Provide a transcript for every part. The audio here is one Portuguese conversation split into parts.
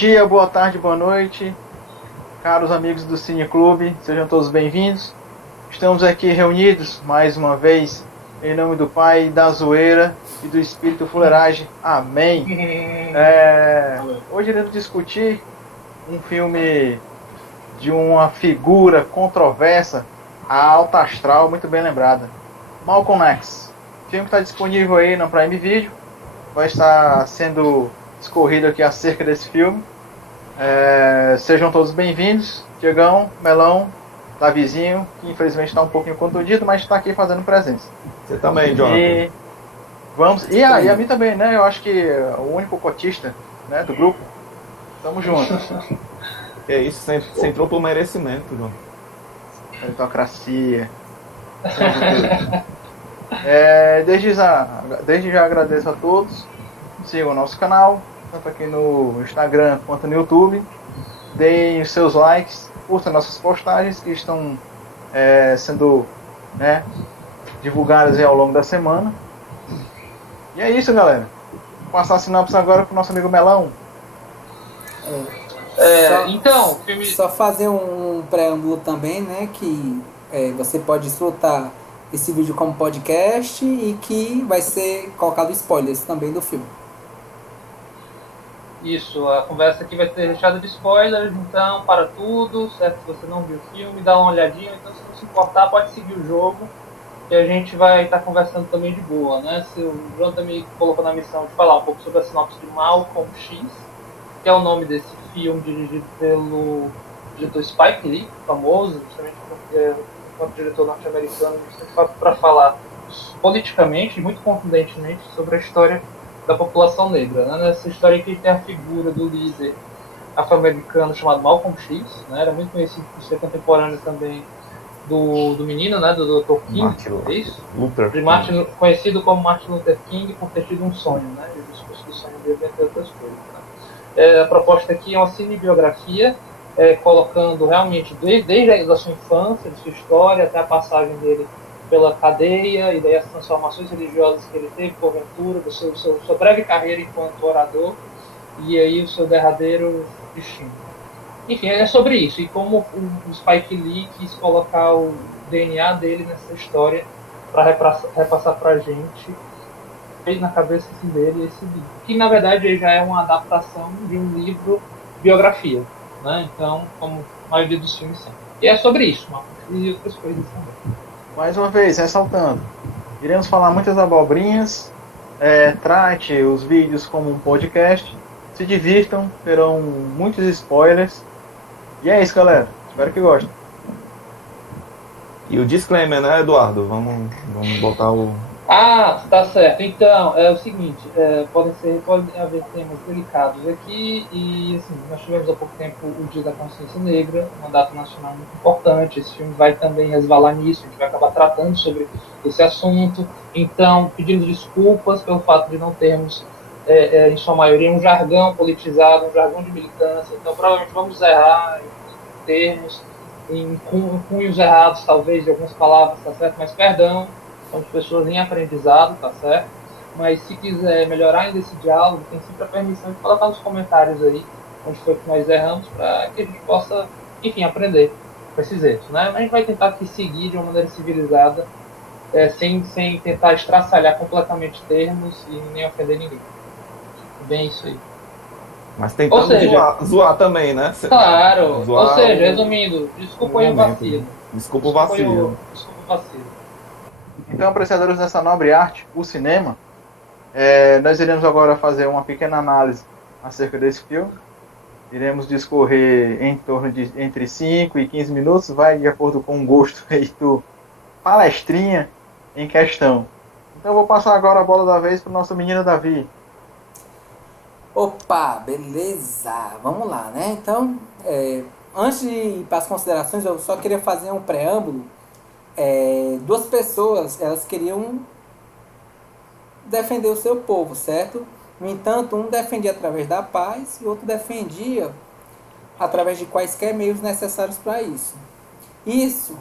dia, boa tarde, boa noite, caros amigos do Cine Clube, sejam todos bem-vindos. Estamos aqui reunidos mais uma vez em nome do Pai, da Zoeira e do Espírito Fuleiragem. Amém. Hoje iremos discutir um filme de uma figura controversa, a alta astral, muito bem lembrada, Malcolm X. O filme está disponível aí no Prime Video, vai estar sendo discorrido aqui acerca desse filme. Sejam todos bem-vindos, Diegão, Melão, Davizinho, que infelizmente está um pouquinho contundido, mas está aqui fazendo presença. Você também, Jonathan. E a mim também, né? Eu acho que o único cotista, né, do grupo. Tamo junto. É isso, você entrou por merecimento, João. Meritocracia. Desde já agradeço a todos. Sigam o nosso canal, tanto aqui no Instagram quanto no YouTube. Deem os seus likes, curtam nossas postagens que estão sendo, né, divulgadas aí ao longo da semana. E é isso, galera. Vou passar a sinopse agora pro nosso amigo Melão. Então, filme... Só fazer um preâmbulo também, né? Que você pode desfrutar esse vídeo como podcast e que vai ser colocado spoilers também do filme. Isso, a conversa aqui vai ser recheada de spoilers, então para tudo, certo? Se você não viu o filme, dá uma olhadinha, então se não se importar, pode seguir o jogo, que a gente vai estar conversando também de boa, né? Se o João também colocou na missão de falar um pouco sobre a sinopse de Malcolm X, que é o nome desse filme dirigido pelo diretor Spike Lee, famoso, justamente como diretor norte-americano, para falar politicamente e muito contundentemente sobre a história da população negra, né? Nessa história aqui tem a figura do líder afro-americano chamado Malcolm X, né? Era muito conhecido por ser contemporâneo também do menino, né? Do Dr. King, é isso? Conhecido como Martin Luther King por ter tido um sonho, né? E o discurso do sonho dele, entre outras coisas, né? A proposta aqui é uma cinebiografia, colocando realmente desde a sua infância, de sua história, até a passagem dele pela cadeia, e daí as transformações religiosas que ele teve, porventura, da sua breve carreira enquanto orador, e aí o seu derradeiro destino. Enfim, é sobre isso, e como o Spike Lee quis colocar o DNA dele nessa história para repassar pra gente, fez na cabeça dele esse livro, que na verdade já é uma adaptação de um livro biografia, né? Então, como a maioria dos filmes são. E é sobre isso, e outras coisas também. Mais uma vez, ressaltando, iremos falar muitas abobrinhas, trate os vídeos como um podcast, se divirtam, terão muitos spoilers, e é isso, galera, espero que gostem. E o disclaimer, né, Eduardo? Vamos botar o... Tá certo. Então, é o seguinte, podem haver temas delicados aqui, e assim, nós tivemos há pouco tempo o Dia da Consciência Negra, uma data nacional muito importante. Esse filme vai também resvalar nisso, a gente vai acabar tratando sobre esse assunto. Então, pedindo desculpas pelo fato de não termos, em sua maioria, um jargão politizado, um jargão de militância. Então, provavelmente vamos errar em termos, em cunhos errados, talvez, de algumas palavras, tá certo? Mas perdão. Somos pessoas em aprendizado, tá certo? Mas se quiser melhorar ainda esse diálogo, tem sempre a permissão de colocar nos comentários aí onde foi que nós erramos, para que a gente possa, enfim, aprender com esses erros, né? Mas a gente vai tentar aqui seguir de uma maneira civilizada, sem tentar estraçalhar completamente termos e nem ofender ninguém. Bem isso aí. Mas tentando zoar também, né? Claro, ou seja, resumindo, desculpa aí o vacilo. Desculpa o vacilo. Então, apreciadores dessa nobre arte, o cinema, nós iremos agora fazer uma pequena análise acerca desse filme. Iremos discorrer em torno de entre 5 e 15 minutos, vai de acordo com o gosto aí do palestrinha em questão. Então, eu vou passar agora a bola da vez para o nosso menino Davi. Opa, beleza, vamos lá, né? Então, antes de ir para as considerações, eu só queria fazer um preâmbulo. Duas pessoas, elas queriam defender o seu povo, certo? No entanto, um defendia através da paz e o outro defendia através de quaisquer meios necessários para isso. Isso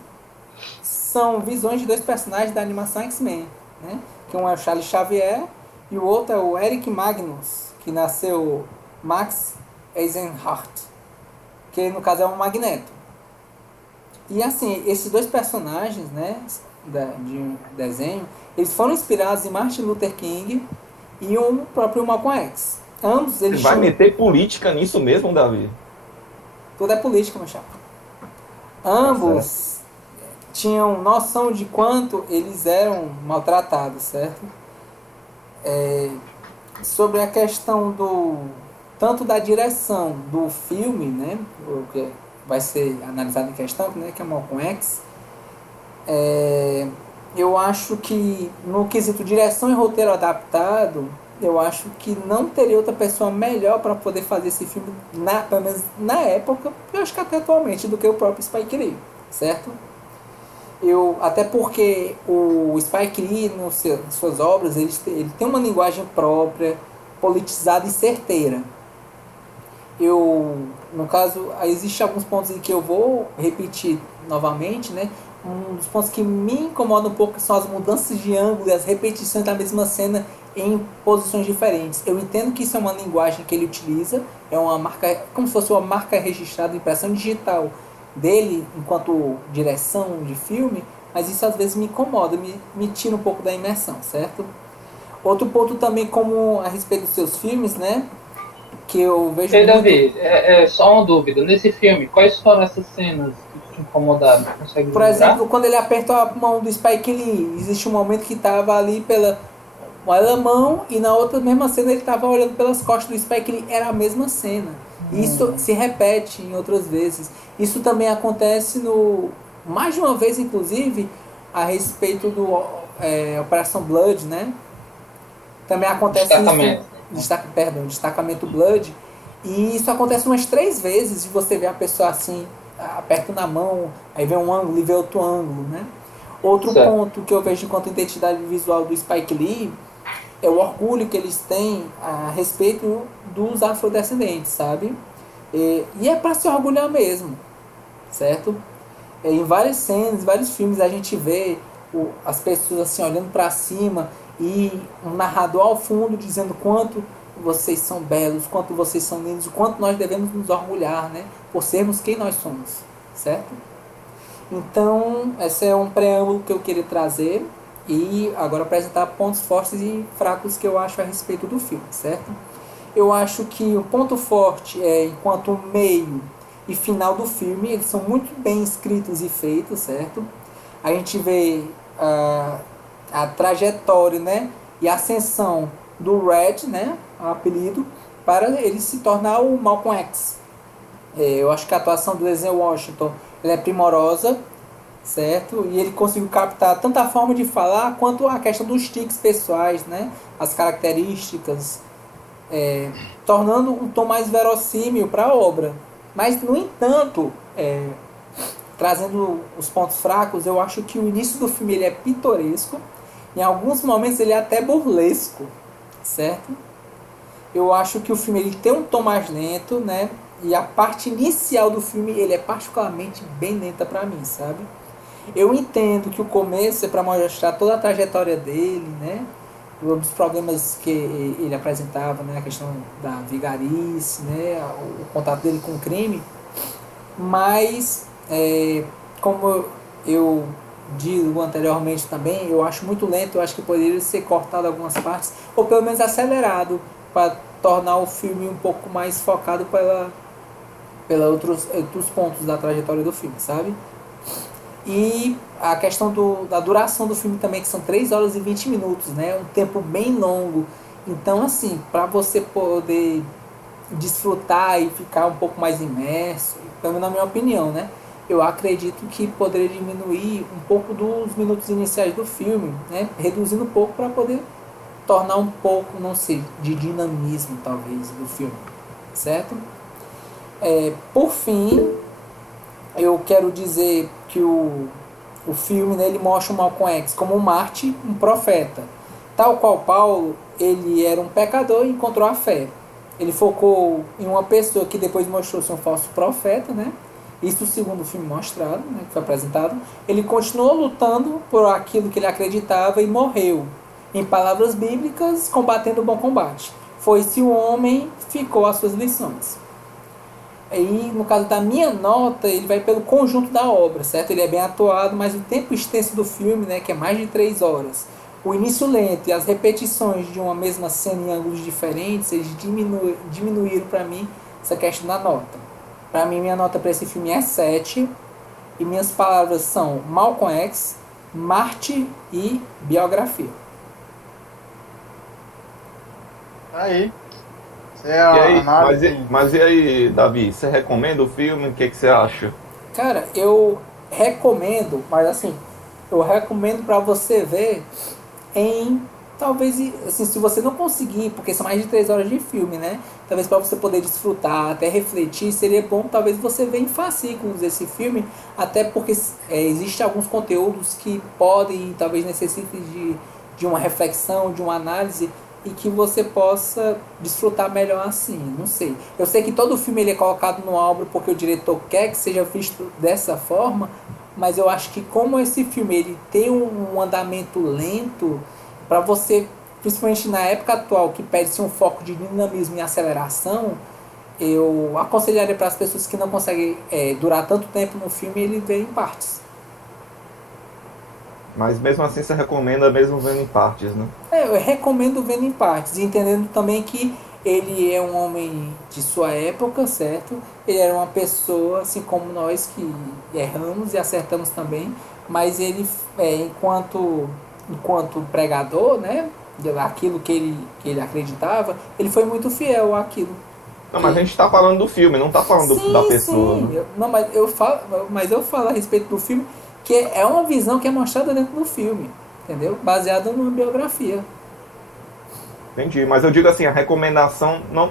são visões de dois personagens da animação X-Men, né? Que um é o Charles Xavier e o outro é o Eric Magnus, que nasceu Max Eisenhart, que no caso é um Magneto. E assim, esses dois personagens, né, de um desenho, eles foram inspirados em Martin Luther King e o próprio Malcolm X. Ambos eles Você vai tinham... meter política nisso mesmo, Davi? Tudo é política, meu chapa. Tá certo. Ambos tinham noção de quanto eles eram maltratados, certo? Sobre a questão do tanto da direção do filme, né, o que vai ser analisado em questão, né, que é Malcolm X, eu acho que no quesito direção e roteiro adaptado, eu acho que não teria outra pessoa melhor para poder fazer esse filme, pelo menos na época, eu acho que até atualmente, do que o próprio Spike Lee, certo? Até porque o Spike Lee, nas suas obras, ele tem uma linguagem própria, politizada e certeira. No caso, existem alguns pontos em que eu vou repetir novamente, né? Um dos pontos que me incomoda um pouco são as mudanças de ângulo e as repetições da mesma cena em posições diferentes. Eu entendo que isso é uma linguagem que ele utiliza, é uma marca, como se fosse uma marca registrada, impressão digital dele enquanto direção de filme, mas isso às vezes me incomoda, me tira um pouco da imersão, certo? Outro ponto também, como a respeito dos seus filmes, né? Que eu vejo Ei, muito... Davi, só uma dúvida. Nesse filme, quais foram essas cenas que te incomodaram? Consegue Por lembrar? exemplo, quando ele aperta a mão do Spike Lee, existe um momento que estava ali pela mão e na outra mesma cena ele estava olhando pelas costas do Spike Lee. Era a mesma cena. Isso se repete em outras vezes. Isso também acontece mais de uma vez, inclusive, a respeito do Operação Blood, né? Também acontece Destacamento. isso, Destacamento Blood, e isso acontece umas 3 vezes, de você ver a pessoa assim, apertando a mão, aí vem um ângulo e vê outro ângulo, né? Outro Certo. ponto que eu vejo enquanto identidade visual do Spike Lee é o orgulho que eles têm a respeito dos afrodescendentes, sabe? E é para se orgulhar mesmo, certo? Em várias cenas, vários filmes a gente vê as pessoas assim olhando para cima e um narrador ao fundo dizendo quanto vocês são belos, quanto vocês são lindos, o quanto nós devemos nos orgulhar, né, por sermos quem nós somos, certo? Então, esse é um preâmbulo que eu queria trazer e agora apresentar pontos fortes e fracos que eu acho a respeito do filme, certo? Eu acho que o ponto forte é enquanto o meio e final do filme, eles são muito bem escritos e feitos, certo? A gente vê a trajetória, né, e a ascensão do Red, né, o apelido, para ele se tornar o Malcolm X. Eu acho que a atuação do Denzel Washington ela é primorosa, certo? E ele conseguiu captar tanto a forma de falar quanto a questão dos tiques pessoais, né, as características, tornando um tom mais verossímil para a obra. Mas, no entanto, trazendo os pontos fracos, eu acho que o início do filme ele é pitoresco, em alguns momentos ele é até burlesco, certo? Eu acho que o filme ele tem um tom mais lento, né? E a parte inicial do filme ele é particularmente bem lenta para mim, sabe? Eu entendo que o começo é para mostrar toda a trajetória dele, né? Os problemas que ele apresentava, né? A questão da vigarice, né? O contato dele com o crime. Mas, como eu digo anteriormente também, eu acho muito lento, eu acho que poderia ser cortado algumas partes, ou pelo menos acelerado, para tornar o filme um pouco mais focado pela outros pontos da trajetória do filme, sabe? E a questão da duração do filme também, que são 3 horas e 20 minutos, né? Um tempo bem longo. Então, assim, para você poder desfrutar e ficar um pouco mais imerso, pelo menos na minha opinião, né? Eu acredito que poderia diminuir um pouco dos minutos iniciais do filme, né? Reduzindo um pouco para poder tornar um pouco, não sei, de dinamismo, talvez, do filme, certo? Por fim, eu quero dizer que o filme, né, ele mostra o Malcolm X como um mártir, um profeta. Tal qual Paulo, ele era um pecador e encontrou a fé. Ele focou em uma pessoa que depois mostrou-se um falso profeta, né? Isso segundo o filme mostrado, né, que foi apresentado. Ele continuou lutando por aquilo que ele acreditava e morreu. Em palavras bíblicas, combatendo o bom combate. Foi-se o homem, ficou as suas lições. Aí, no caso da minha nota, ele vai pelo conjunto da obra, certo? Ele é bem atuado, mas o tempo extenso do filme, né, que é mais de 3 horas, o início lento e as repetições de uma mesma cena em ângulos diferentes, eles diminuíram para mim essa questão da nota. Para mim, minha nota para esse filme é 7, e minhas palavras são Malcolm X, Marte e biografia. Aí. Isso é E a aí, análise. mas e aí, Davi, você recomenda o filme? O que você acha? Cara, eu recomendo, mas assim, eu recomendo para você ver em talvez assim, se você não conseguir, porque são mais de 3 horas de filme, né? Talvez para você poder desfrutar, até refletir, seria bom talvez você ver em fascículos esse filme, até porque existem alguns conteúdos que podem, talvez necessitem de uma reflexão, de uma análise e que você possa desfrutar melhor assim, não sei. Eu sei que todo filme ele é colocado no álbum porque o diretor quer que seja visto dessa forma, mas eu acho que como esse filme ele tem um andamento lento, para você, principalmente na época atual, que pede-se um foco de dinamismo e aceleração, eu aconselharia para as pessoas que não conseguem durar tanto tempo no filme, ele ver em partes. Mas mesmo assim você recomenda mesmo vendo em partes, né? Eu recomendo vendo em partes, entendendo também que ele é um homem de sua época, certo? Ele era uma pessoa, assim como nós, que erramos e acertamos também, mas ele, enquanto pregador, né? Aquilo que ele acreditava, ele foi muito fiel àquilo. Não, mas a gente tá falando do filme, não tá falando da Sim, pessoa, sim. né? Não, mas eu falo a respeito do filme que é uma visão que é mostrada dentro do filme, entendeu? Baseada numa biografia. Entendi, mas eu digo assim, a recomendação, não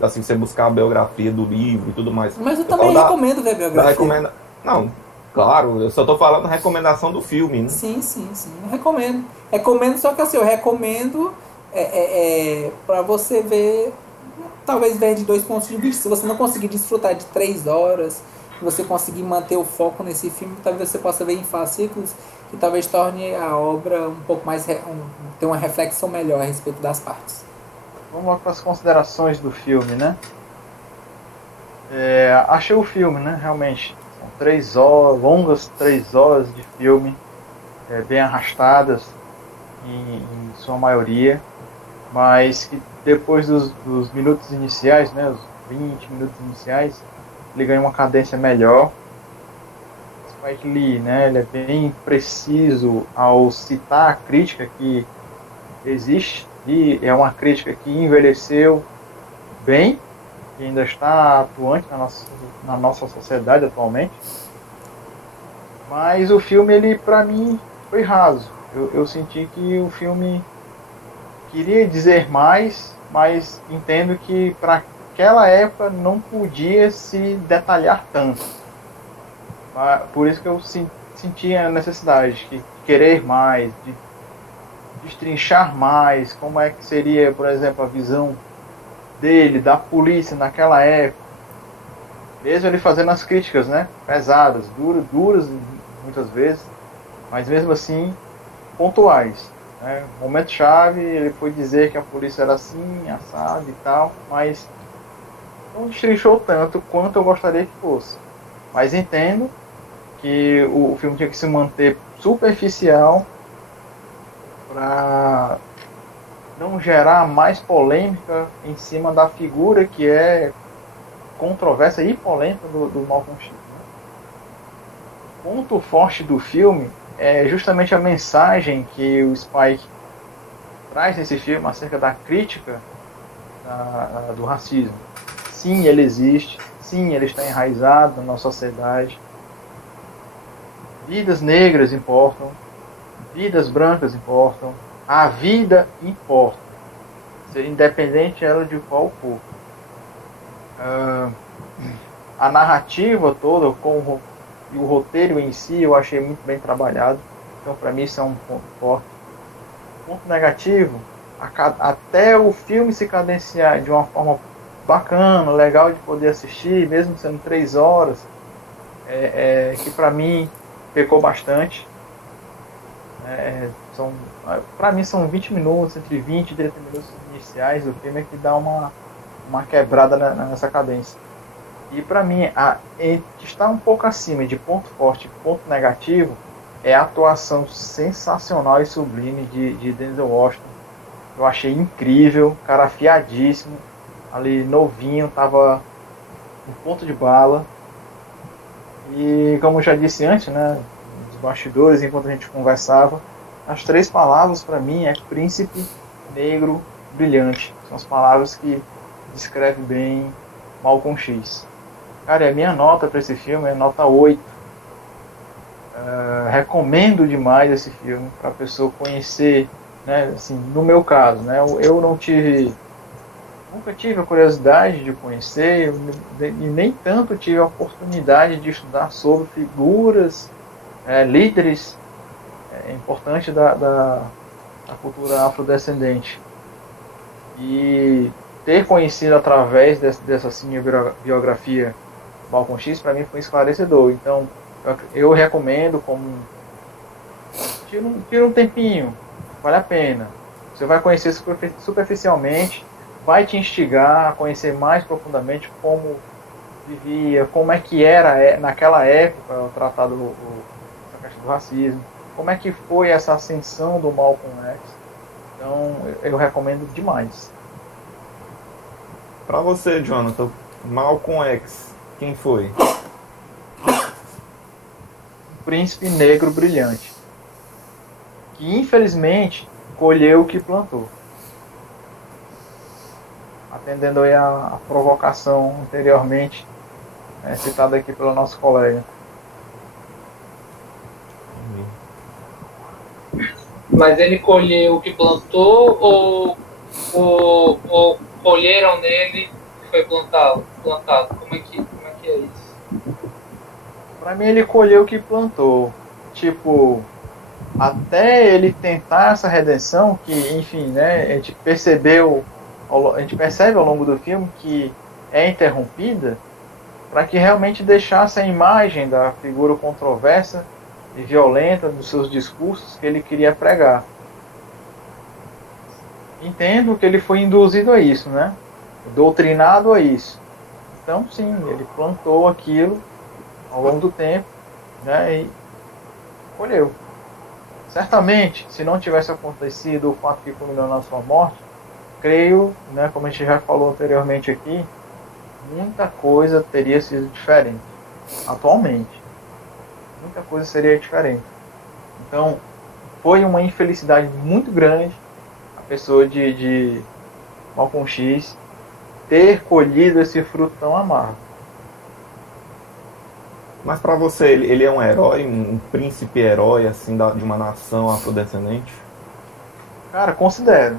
assim, você buscar a biografia do livro e tudo mais. Mas eu Eu falo também recomendo ver a biografia. Não, claro, eu só tô falando recomendação do filme, né? Sim, sim, sim. Eu recomendo. Recomendo, só que assim, eu recomendo para você ver, talvez ver de 2 pontos de vista. Se você não conseguir desfrutar de 3 horas, se você conseguir manter o foco nesse filme, talvez você possa ver em fascículos que talvez torne a obra um pouco mais, ter uma reflexão melhor a respeito das partes. Vamos lá para as considerações do filme, né? Achei o filme, né? Realmente. São 3 horas, longas 3 horas de filme, bem arrastadas em sua maioria, mas que depois dos minutos iniciais, né? Os 20 minutos iniciais, ele ganha uma cadência melhor. Spike Lee, né? Ele é bem preciso ao citar a crítica que existe, e é uma crítica que envelheceu bem, que ainda está atuante na nossa sociedade atualmente. Mas o filme, ele para mim foi raso. Eu senti que o filme queria dizer mais, mas entendo que para aquela época não podia se detalhar tanto. Por isso que eu senti a necessidade de querer mais, de destrinchar mais como é que seria, por exemplo, a visão dele, da polícia naquela época. Mesmo ele fazendo as críticas, né, pesadas, duras muitas vezes, mas mesmo assim pontuais. Né? Momento-chave, ele foi dizer que a polícia era assim, assado e tal, mas não destrinchou tanto quanto eu gostaria que fosse. Mas entendo que o filme tinha que se manter superficial para não gerar mais polêmica em cima da figura que é controversa e polêmica do Malcolm X. Né? O ponto forte do filme é justamente a mensagem que o Spike traz nesse filme acerca da crítica do racismo. Sim, ele existe. Sim, ele está enraizado na nossa sociedade. Vidas negras importam. Vidas brancas importam. A vida importa. Independente ela de qual for. A narrativa toda e o roteiro em si eu achei muito bem trabalhado. Então para mim isso é um ponto forte. Ponto negativo, até o filme se cadenciar de uma forma bacana, legal de poder assistir, mesmo sendo 3 horas, que para mim pecou bastante. Para mim são 20 minutos, entre 20 e 30 minutos iniciais do filme que dá uma quebrada nessa cadência. E para mim, está um pouco acima de ponto forte e ponto negativo é a atuação sensacional e sublime de Denzel Washington. Eu achei incrível, cara afiadíssimo, ali novinho, tava no ponto de bala. E como eu já disse antes, né, nos bastidores, enquanto a gente conversava, as 3 palavras para mim é príncipe negro brilhante. São as palavras que descrevem bem Malcolm X. Cara, a minha nota para esse filme é nota 8. Recomendo demais esse filme para a pessoa conhecer, né, assim, no meu caso, né, eu nunca tive a curiosidade de conhecer e nem tanto tive a oportunidade de estudar sobre figuras, líderes importantes da cultura afrodescendente. E ter conhecido através dessa cinebiografia Malcolm X, para mim foi esclarecedor. Então, eu recomendo como tira um tempinho, vale a pena. Você vai conhecer superficialmente, vai te instigar a conhecer mais profundamente como vivia, como é que era naquela época o tratado essa questão do racismo, como é que foi essa ascensão do Malcolm X. Então, eu recomendo demais. Para você, Jonathan, Malcolm X, quem foi? Príncipe negro brilhante, que infelizmente colheu o que plantou. Atendendo aí a provocação anteriormente citada aqui pelo nosso colega. Mas ele colheu o que plantou ou colheram nele que foi plantado? Como é que é isso? Pra mim ele colheu o que plantou. Tipo, até ele tentar essa redenção, que enfim, né, a gente percebe ao longo do filme que é interrompida, para que realmente deixasse a imagem da figura controversa e violenta dos seus discursos que ele queria pregar. Entendo que ele foi induzido a isso, né? Doutrinado a isso. Então, sim, ele plantou aquilo ao longo do tempo, né? E colheu. Certamente, se não tivesse acontecido o fato que culminou na sua morte, creio, né, como a gente já falou anteriormente aqui, muita coisa teria sido diferente atualmente. Muita coisa seria diferente. Então, foi uma infelicidade muito grande a pessoa de Malcolm X ter colhido esse fruto tão amargo. Mas para você, ele é um herói, um príncipe herói assim de uma nação afrodescendente? Cara, considero.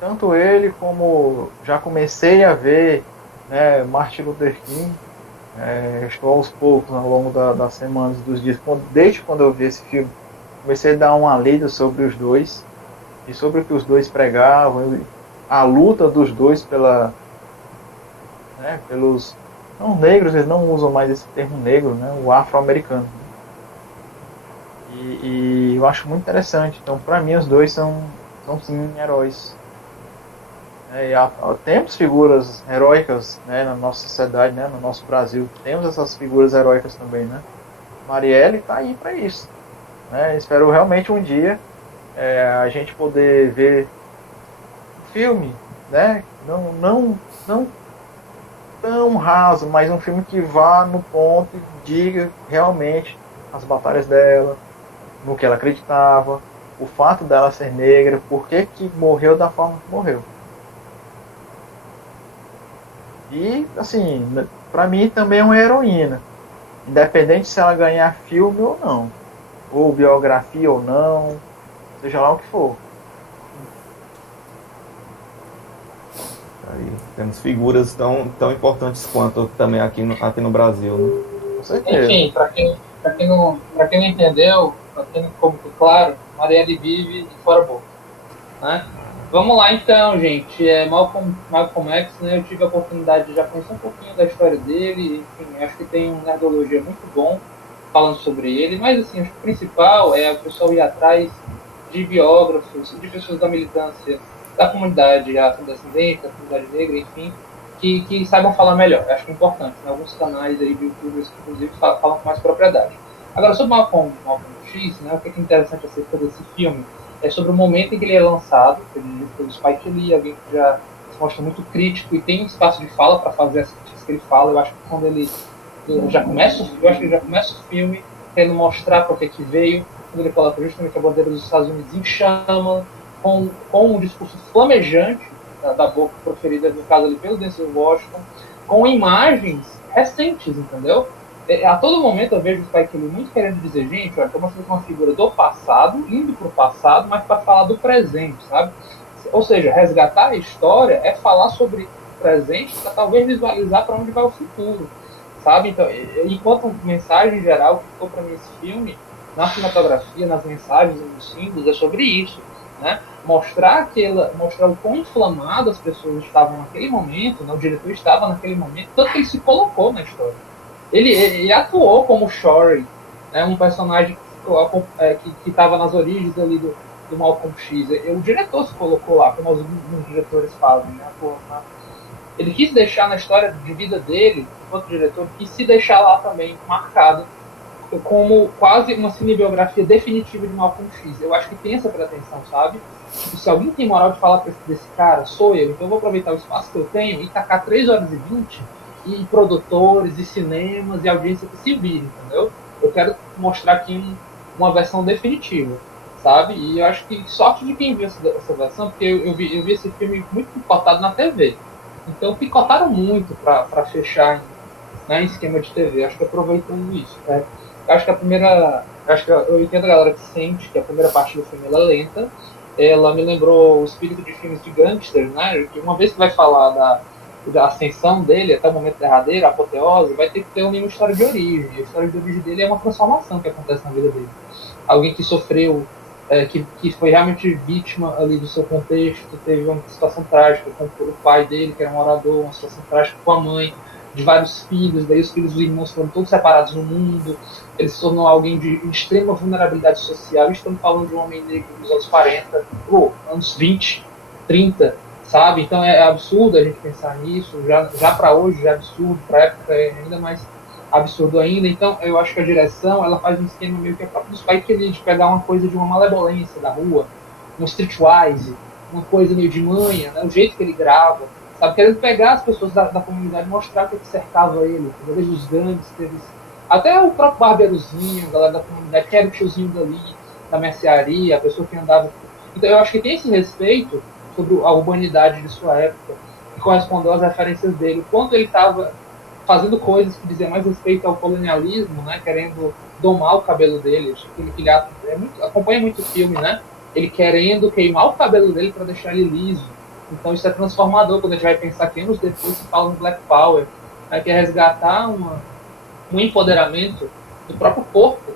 Tanto ele como já comecei a ver, né, Martin Luther King. Estou aos poucos ao longo das semanas, dos dias, desde quando eu vi esse filme, comecei a dar uma lida sobre os dois e sobre o que os dois pregavam, a luta dos dois pelos não negros, eles não usam mais esse termo negro, né, o afro-americano. E eu acho muito interessante. Então, para mim, os dois são sim heróis. Temos figuras heróicas, né, na nossa sociedade, né, no nosso Brasil. Temos essas figuras heróicas também, né? Marielle está aí para isso. Né? Espero realmente um dia a gente poder ver um filme, né? Não tão raso, mas um filme que vá no ponto e diga realmente as batalhas dela, no que ela acreditava, o fato dela ser negra, por que morreu da forma que morreu. E, assim, pra mim também é uma heroína. Independente se ela ganhar filme ou não. Ou biografia ou não. Seja lá o que for. Aí, temos figuras tão importantes quanto também aqui no Brasil, né? Com certeza. Enfim, pra quem não entendeu, pra quem não ficou muito claro, Marielle vive de fora boca. Né? Vamos lá então, gente. Malcolm X, né, eu tive a oportunidade de já conhecer um pouquinho da história dele. Enfim, acho que tem um nerdologia muito bom falando sobre ele. Mas assim, acho que o principal é o pessoal ir atrás de biógrafos, de pessoas da militância da comunidade afrodescendente, da comunidade negra, enfim, que saibam falar melhor. Eu acho que é importante. Tem alguns canais aí de youtubers que, inclusive, falam com mais propriedade. Agora, sobre Malcolm X, né, o que é interessante acerca desse filme é sobre o momento em que ele é lançado, pelo Spike Lee, alguém que já se mostra muito crítico e tem um espaço de fala para fazer as críticas que ele fala. Eu acho que quando ele já começa o filme querendo mostrar para que veio, quando ele coloca justamente a bandeira dos Estados Unidos em chama, com um discurso flamejante da boca proferida, no caso ali, pelo Denzel Washington, com imagens recentes, entendeu? A todo momento eu vejo o Spike Lee muito querendo dizer, gente, olha, estou mostrando uma figura do passado, indo para o passado, mas para falar do presente, sabe? Ou seja, resgatar a história é falar sobre o presente para talvez visualizar para onde vai o futuro, sabe? Então, enquanto mensagem geral que ficou para mim esse filme, na cinematografia, nas mensagens, nos símbolos, é sobre isso, né? Mostrar o quão inflamado as pessoas estavam naquele momento, né? O diretor estava naquele momento, tanto que ele se colocou na história. Ele atuou como Shorey, né? Um personagem que estava nas origens ali do Malcolm X. O diretor se colocou lá, como os diretores fazem, né? Ele quis deixar na história de vida dele, enquanto diretor, quis se deixar lá também marcado como quase uma cinebiografia definitiva de Malcolm X. Eu acho que tem essa pretensão, sabe? Se alguém tem moral de falar desse cara, sou eu. Então eu vou aproveitar o espaço que eu tenho e tacar 3 horas e 20 e produtores, e cinemas, e audiência que se vire, entendeu? Eu quero mostrar aqui uma versão definitiva, sabe? E eu acho que sorte de quem viu essa versão, porque eu vi esse filme muito picotado na TV. Então picotaram muito para fechar em esquema de TV. Acho que aproveitando isso, né? Eu entendo a galera que sente que a primeira parte do filme ela é lenta. Ela me lembrou o espírito de filmes de gangsters, né? Que uma vez que vai falar da ascensão dele até o momento derradeiro, a apoteose, vai ter que ter uma história de origem. A história de origem dele é uma transformação que acontece na vida dele. Alguém que sofreu, que foi realmente vítima ali do seu contexto, teve uma situação trágica com o pai dele, que era um orador, uma situação trágica com a mãe, de vários filhos, daí os filhos dos irmãos foram todos separados no mundo, ele se tornou alguém de extrema vulnerabilidade social. Estamos falando de um homem negro dos anos 40, anos 20, 30, sabe? Então é absurdo a gente pensar nisso, já para hoje já é absurdo, para a época é ainda mais absurdo ainda. Então eu acho que a direção ela faz um esquema meio que é próprio do Spike Lee, de pegar uma coisa de uma malevolência da rua, um streetwise, uma coisa meio de manha, né? O jeito que ele grava, sabe? Querendo pegar as pessoas da comunidade e mostrar o que cercava ele, desde os gangsters, até o próprio barbeirozinho, a galera da comunidade, que era o tiozinho dali, da mercearia, a pessoa que andava. Então eu acho que tem esse respeito sobre a urbanidade de sua época, que correspondeu às referências dele, o quanto ele estava fazendo coisas que diziam mais respeito ao colonialismo, né, querendo domar o cabelo dele. Acho que ele acompanha muito o filme, né, ele querendo queimar o cabelo dele para deixar ele liso. Então isso é transformador quando a gente vai pensar que anos depois se fala no Black Power, né, que é resgatar um empoderamento do próprio corpo,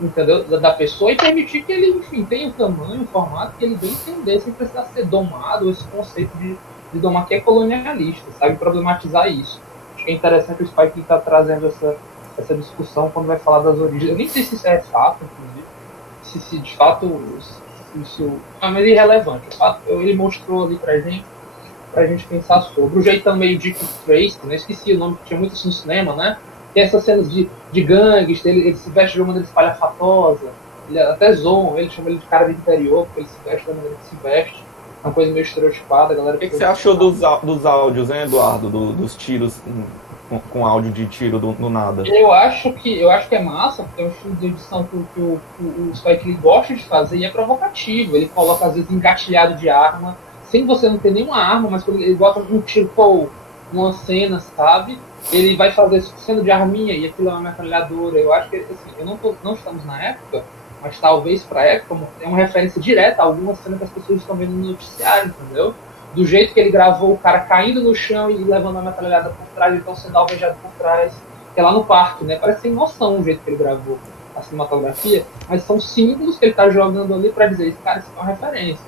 entendeu? Da pessoa, e permitir que ele, enfim, tenha o tamanho, o formato que ele vem entender, sem precisar ser domado, esse conceito de domar que é colonialista, sabe? Problematizar isso. Acho que é interessante o Spike estar trazendo essa discussão quando vai falar das origens. Eu nem sei se isso é fato, inclusive, se de fato isso é meio irrelevante. O fato, ele mostrou ali pra gente pensar sobre. O jeitão meio Dick Tracy, né? Esqueci o nome, que tinha muito isso no cinema, né? Tem essas cenas de gangster, ele se veste de uma maneira espalhafatosa, ele até zoam, ele chama ele de cara de interior, porque ele se veste da maneira que se veste, é uma coisa meio estereotipada, a galera. O que você achou dos áudios, hein, Eduardo? Dos tiros com áudio de tiro do nada? Eu acho que é massa, porque é um estilo de edição que o Spike Lee gosta de fazer e é provocativo. Ele coloca, às vezes, engatilhado de arma, sem você não ter nenhuma arma, mas quando ele bota um tiro, numa cena, sabe? Ele vai fazer cena de arminha e aquilo é uma metralhadora. Eu acho que, assim, não estamos na época, mas talvez para a época é uma referência direta a alguma cena que as pessoas estão vendo no noticiário, entendeu? Do jeito que ele gravou o cara caindo no chão e levando a metralhada por trás, então sendo alvejado por trás, que é lá no parque, né? Parece sem noção o jeito que ele gravou a cinematografia, mas são símbolos que ele tá jogando ali para dizer, esse cara, isso é uma referência,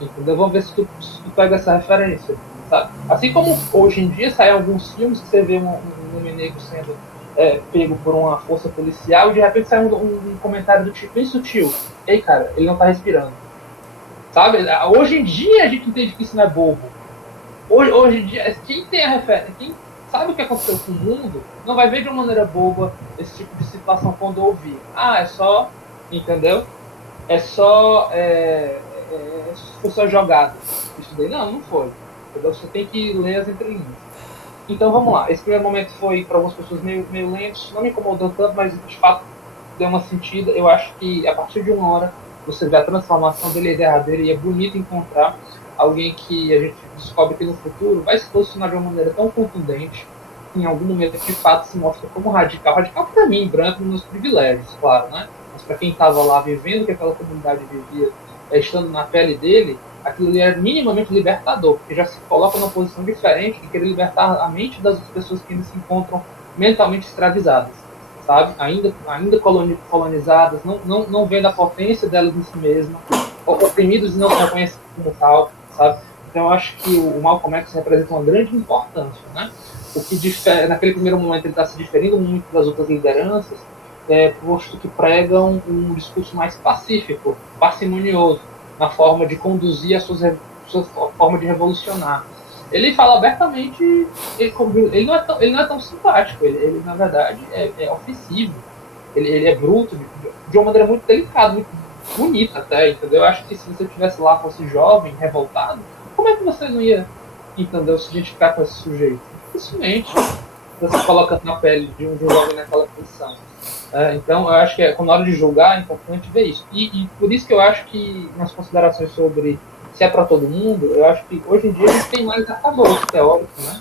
entendeu? Vamos ver se tu pega essa referência. Sabe? Assim como hoje em dia saem alguns filmes que você vê um homem negro sendo pego por uma força policial e de repente sai um comentário do tipo, bem sutil, ei cara, ele não tá respirando, sabe? Hoje em dia a gente entende que isso não é bobo, Hoje em dia, quem tem a referência, quem sabe o que aconteceu com o mundo, não vai ver de uma maneira boba esse tipo de situação quando ouvir. Ah, é só, entendeu? É só, foi só jogada. Estudei. Não foi. Entendeu? Você tem que ler as entrelinhas. Então vamos lá. Esse primeiro momento foi para algumas pessoas meio lento, não me incomodou tanto, mas de fato deu uma sentida. Eu acho que a partir de 1 hora você vê a transformação dele e derradeira, e é bonito encontrar alguém que a gente descobre que no futuro vai se posicionar de uma maneira tão contundente, que em algum momento de fato se mostra como radical. Radical para mim, branco, nos privilégios, claro, né? Mas para quem estava lá vivendo o que aquela comunidade vivia, estando na pele dele, aquilo ali é minimamente libertador, porque já se coloca numa posição diferente de querer libertar a mente das pessoas que ainda se encontram mentalmente escravizadas, sabe? Ainda colonizadas, não vendo a potência delas em si mesmas, oprimidos e não se reconhecem como tal, sabe? Então eu acho que o Malcolm X representa uma grande importância, né? O que difere, naquele primeiro momento ele está se diferindo muito das outras lideranças, posto que pregam um discurso mais pacífico, parcimonioso, na forma de conduzir a sua forma de revolucionar. Ele fala abertamente, ele não é tão simpático, ele na verdade é ofensivo, ele é bruto, de uma maneira muito delicada, muito bonita até, entendeu? Eu acho que se você estivesse lá, fosse jovem, revoltado, como é que você não ia, entendeu, se identificar com esse sujeito? Dificilmente você coloca na pele de um jovem naquela posição. Então, eu acho que na hora de julgar é importante ver isso. E por isso que eu acho que nas considerações sobre se é para todo mundo, eu acho que hoje em dia a gente tem mais arcabouço teórico, né?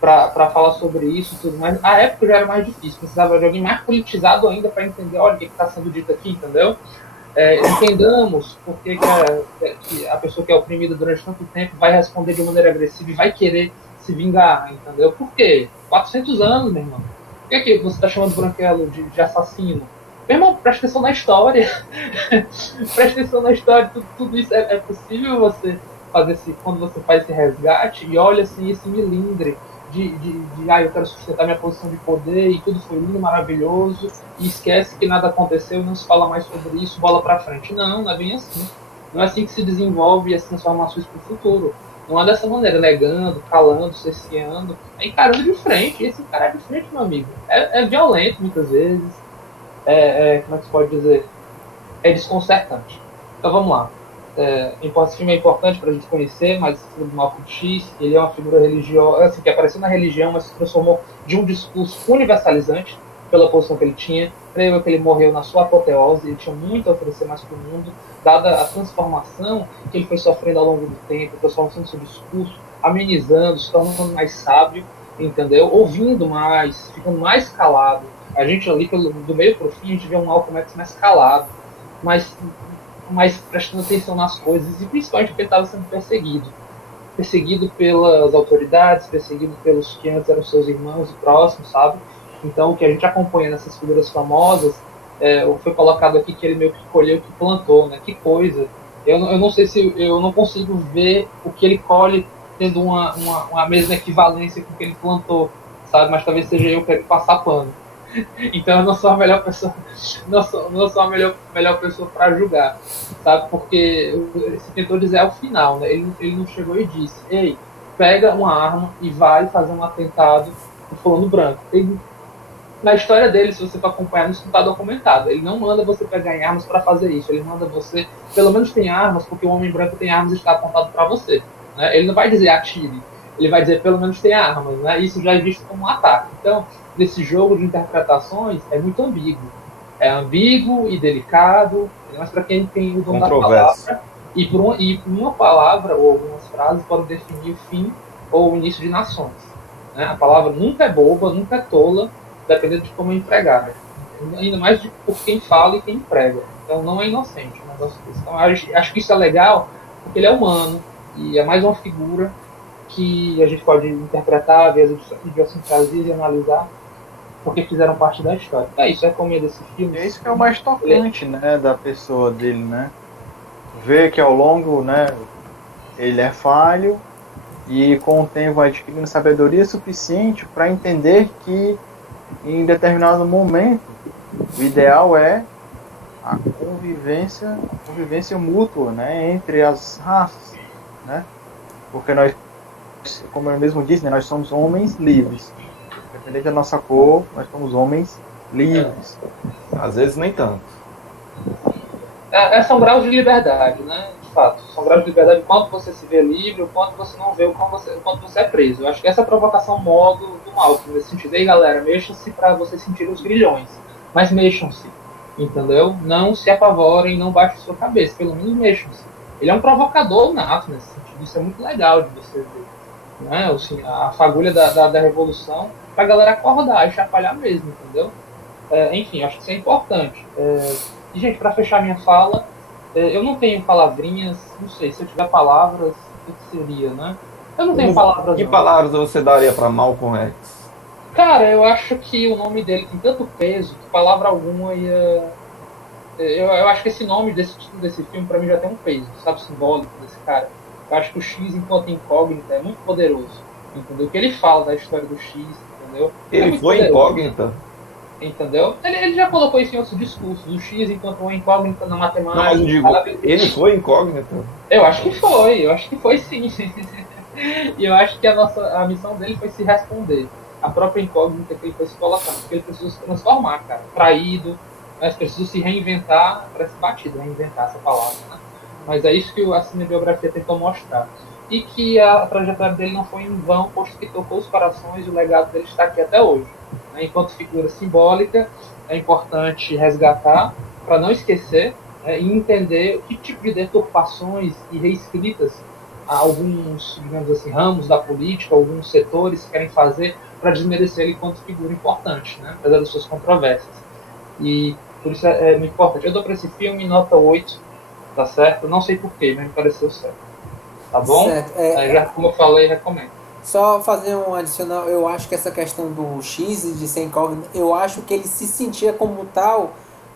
Para falar sobre isso e tudo mais. A época já era mais difícil, precisava de alguém mais politizado ainda para entender, olha o que está sendo dito aqui, entendeu? Entendamos por que a pessoa que é oprimida durante tanto tempo vai responder de maneira agressiva e vai querer se vingar, entendeu? Por quê? 400 anos, meu irmão. Por que você está chamando Branquelo de assassino? Meu irmão, presta atenção na história. Presta atenção na história. Tudo isso é possível você fazer quando você faz esse resgate e olha assim esse milindre eu quero sustentar minha posição de poder e tudo foi lindo, maravilhoso, e esquece que nada aconteceu e não se fala mais sobre isso, bola pra frente. Não é bem assim. Não é assim que se desenvolve as transformações pro futuro. Não é dessa maneira, negando, calando, cerceando, é encarando de frente. E esse encarar de frente, meu amigo, é violento muitas vezes, como é que se pode dizer? É desconcertante. Então vamos lá. Esse filme é importante para a gente conhecer, mas o Malcolm X, ele é uma figura religiosa, assim, que apareceu na religião, mas se transformou de um discurso universalizante pela posição que ele tinha. Creio que ele morreu na sua apoteose, ele tinha muito a oferecer mais para o mundo, dada a transformação que ele foi sofrendo ao longo do tempo, a transformação do seu discurso, amenizando, se tornando mais sábio, entendeu? Ouvindo mais, ficando mais calado. A gente ali, do meio para o fim, a gente vê um Malcolm X mais calado, mais prestando atenção nas coisas, e principalmente porque ele estava sendo perseguido pelas autoridades, perseguido pelos que antes eram seus irmãos e próximos, sabe? Então o que a gente acompanha nessas figuras famosas, foi colocado aqui que ele meio que colheu o que plantou, né? Que coisa! Eu não sei se eu não consigo ver o que ele colhe tendo uma mesma equivalência com o que ele plantou, sabe? Mas talvez seja eu querendo passar pano. Então eu não sou a melhor pessoa, não sou a melhor pessoa para julgar, sabe? Porque se tentou dizer ao final, né? Ele não chegou e disse: ei, pega uma arma e vai fazer um atentado no fulano branco. Na história dele, se você for acompanhar, isso não está documentado. Ele não manda você pegar em armas para fazer isso. Ele manda você, pelo menos tem armas, porque o homem branco tem armas e está apontado para você, né? Ele não vai dizer atire. Ele vai dizer pelo menos tem armas, né? Isso já é visto como um ataque. Então, nesse jogo de interpretações, é muito ambíguo. É ambíguo e delicado, mas para quem tem o dom da palavra, e por uma palavra ou algumas frases podem definir o fim ou o início de nações, né? A palavra nunca é boba, nunca é tola, dependendo de como é empregada. Ainda mais por quem fala e quem emprega. Então não é inocente o negócio desse. Então acho que isso é legal, porque ele é humano, e é mais uma figura que a gente pode interpretar, ver as idiosincrasias e analisar porque fizeram parte da história. É isso, recomendo esse filme. É isso que é o mais tocante, né, da pessoa dele, né? Ver que ao longo, né, ele é falho e com o tempo vai adquirindo sabedoria suficiente para entender que em determinado momento o ideal é a convivência mútua, né, entre as raças, né? Porque nós como ele mesmo disse, né, nós somos homens livres. Independente da nossa cor, nós somos homens livres. Às vezes nem tanto. São graus de liberdade, né? De fato. São graus de liberdade o quanto você se vê livre, o quanto você não vê, o quanto você é preso. Eu acho que essa é a provocação modo do Malcolm, nesse sentido. Ei, galera, mexam-se para vocês sentirem os grilhões. Mas mexam-se, entendeu? Não se apavorem, não baixem sua cabeça. Pelo menos mexam-se. Ele é um provocador nato nesse sentido. Isso é muito legal de você ver. Né? Assim, a fagulha da revolução pra galera acordar e chacoalhar mesmo, entendeu? Enfim, acho que isso é importante. E, gente, para fechar minha fala, eu não tenho palavrinhas, não sei, se eu tiver palavras, o que seria, né? Eu não tenho palavras. Que não. palavras você daria para Malcolm X? Cara, eu acho que o nome dele tem tanto peso que palavra alguma ia. Eu acho que esse nome desse título desse filme, pra mim, já tem um peso, sabe, simbólico desse cara. Eu acho que o X, enquanto incógnita, é muito poderoso, entendeu? O que ele fala da história do X, entendeu? Ele foi poderoso, incógnita? entendeu? Ele já colocou isso em outros discursos. O X enquanto uma incógnita na matemática. Não, mas eu digo, ele foi incógnita? Eu acho que foi sim. E eu acho que a missão dele foi se responder. A própria incógnita que ele foi se colocar. Porque ele precisou se transformar, cara. Traído, mas precisou se reinventar, parece batido, reinventar essa palavra, né? Mas é isso que a cinebiografia tentou mostrar. E que a trajetória dele não foi em vão, posto que tocou os corações e o legado dele está aqui até hoje. Enquanto figura simbólica, é importante resgatar, para não esquecer, e entender que tipo de deturpações e reescritas alguns, digamos assim, ramos da política, alguns setores querem fazer para desmerecer ele enquanto figura importante, né? Apesar das suas controvérsias. E por isso é muito importante. Eu dou para esse filme nota 8, tá certo? Não sei porquê, mas me pareceu certo. Tá bom? Certo. Já, como eu falei, recomendo. Só fazer um adicional, eu acho que essa questão do X e de ser incógnito, eu acho que ele se sentia como tal,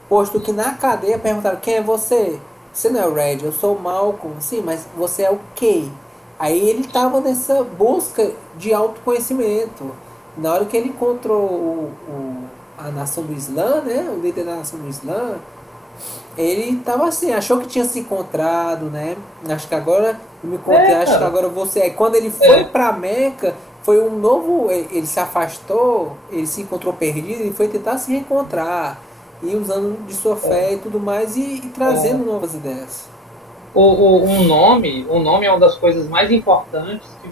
posto que na cadeia perguntaram: quem é você? Você não é o Red, eu sou o Malcolm. Sim, mas você é o quê? Aí ele estava nessa busca de autoconhecimento. Na hora que ele encontrou a nação do Islã, né, o líder da nação do Islã, ele estava assim, achou que tinha se encontrado, né? Acho que agora eu me encontrei, acho que agora você. Aí quando ele foi para Meca, foi um novo. Ele se afastou, ele se encontrou perdido e foi tentar se reencontrar. E usando de sua fé e tudo mais e trazendo novas ideias. Um nome é uma das coisas mais importantes que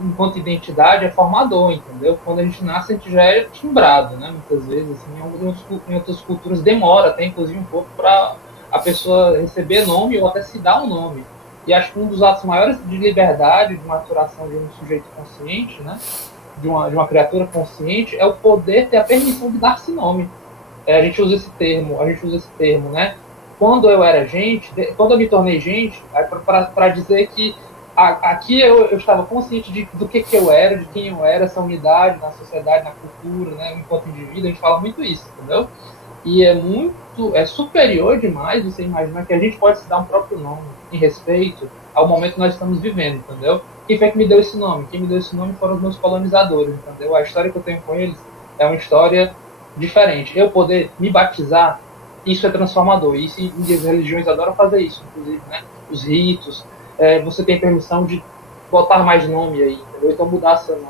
enquanto identidade é formador, entendeu? Quando a gente nasce, a gente já é timbrado, né? Muitas vezes, assim, em outras culturas demora até, inclusive, um pouco para a pessoa receber nome ou até se dar um nome. E acho que um dos atos maiores de liberdade, de maturação de um sujeito consciente, né? De uma criatura consciente, é o poder ter a permissão de dar-se nome. A gente usa esse termo, né? Quando eu era gente, quando eu me tornei gente, para dizer que aqui eu estava consciente do que eu era, de quem eu era, essa unidade na sociedade, na cultura, né? Enquanto indivíduo, a gente fala muito isso, entendeu? E é superior demais você imaginar que a gente pode se dar um próprio nome em respeito ao momento que nós estamos vivendo, entendeu? Quem foi que me deu esse nome? Quem me deu esse nome foram os meus colonizadores, entendeu? A história que eu tenho com eles é uma história diferente. Eu poder me batizar, isso é transformador. E as religiões adoram fazer isso, inclusive, né? Os ritos. Você tem permissão de botar mais nome aí, entendeu? Então mudar seu nome.